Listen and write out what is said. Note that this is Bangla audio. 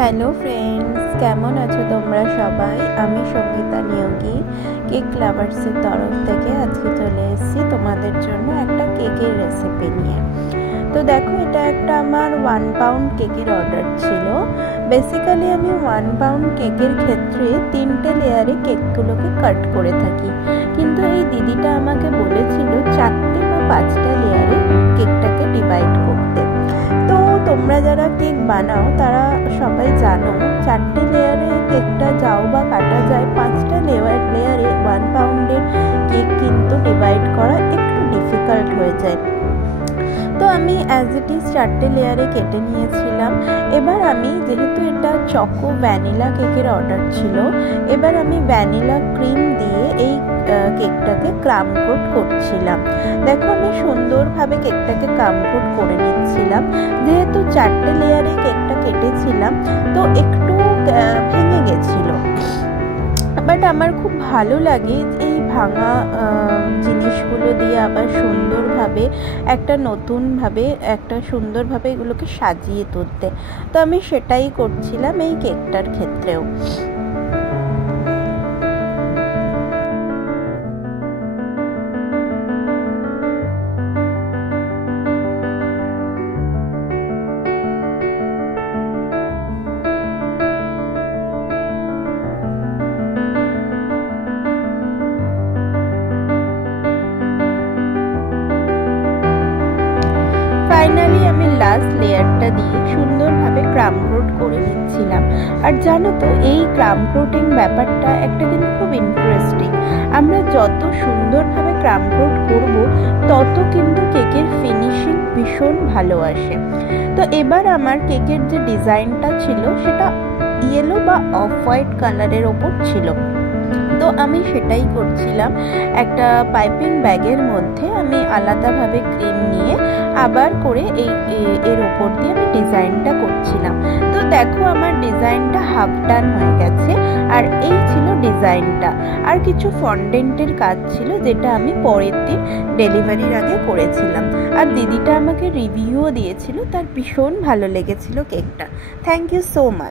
হ্যালো ফ্রেন্ডস, কেমন আছো তোমরা সবাই? আমি সঙ্গীতা নিয়োগী কেক লাভার্সের তরফ থেকে আজকে চলে এসেছি তোমাদের জন্য একটা কেকের রেসিপি নিয়ে। তো দেখো, এটা একটা আমার 1 পাউন্ড কেকের অর্ডার ছিল। বেসিক্যালি আমি 1 পাউন্ড কেকের ক্ষেত্রে 3টে লেয়ারে কেকগুলোকে কাট করে থাকি, কিন্তু এই দিদিটা আমাকে বলেছিল 4টে বা 5টা লেয়ারে কেকটাকে ডিভাইড করতে। তো তোমরা যারা কেক বানাও তারা সবাই জানো 4টে লেয়ারে কেকটা যাও বা কাটা যায়, 5টা লেয়ারে 1 পাউন্ডের কেক কিন্তু ডিভাইড করা একটু ডিফিকাল্ট হয়ে যায়। তো আমি অ্যাজ ইট ইজ 4টে লেয়ারে কেটে নিয়েছিলাম। এবার আমি, যেহেতু এটা চকো ভ্যানিলা কেকের অর্ডার ছিল, এবার আমি ভ্যানিলা ক্রিম দিয়ে এই কেকটাকে ক্রাম কোট করছিলাম। দেখো, আমি সুন্দরভাবে কেকটাকে ক্রাম কোট করে নিচ্ছিলাম। যেহেতু 4টে লেয়ারে কেকটা কেটেছিলাম, তো একটু ভেঙে গেছিল, বাট আমার খুব ভালো লাগে এই ভাঙা জিনিসগুলো দিয়ে আবার সুন্দরভাবে একটা সুন্দরভাবে এগুলোকে সাজিয়ে তুলতে। তো আমি সেটাই করছিলাম এই কেকটার ক্ষেত্রেও। ফাইনালি আমি লাস্ট লেয়ারটা দিয়ে সুন্দরভাবে ক্রাম কোট করে নিচ্ছিলাম। আর জানো তো, এই ক্রাম কোটিং ব্যাপারটা একটা কিন্তু খুব ইন্টারেস্টিং। আমরা যত সুন্দরভাবে ক্রাম কোট করবো, তত কিন্তু কেকের ফিনিশিং ভীষণ ভালো আসে। তো এবার আমার কেকের যে ডিজাইনটা ছিল সেটা ইয়েলো বা অফ হোয়াইট কালারের ওপর ছিল। তো আমি সেটাই করছিলাম। একটা পাইপিং ব্যাগের মধ্যে আমি আলাদাভাবে ক্রিম নিয়ে আবার করে এর ওপর দিয়ে আমি ডিজাইনটা করছিলাম। তো দেখো, আমার ডিজাইনটা হাফ ডান হয়ে গেছে। আর এই ছিল ডিজাইনটা। আর কিছু ফন্ডেন্টের কাজ ছিল, যেটা আমি পরের দিন ডেলিভারির আগে করেছিলাম। আর দিদিটা আমাকে রিভিউও দিয়েছিল, তার ভীষণ ভালো লেগেছিল কেকটা। Thank you so much.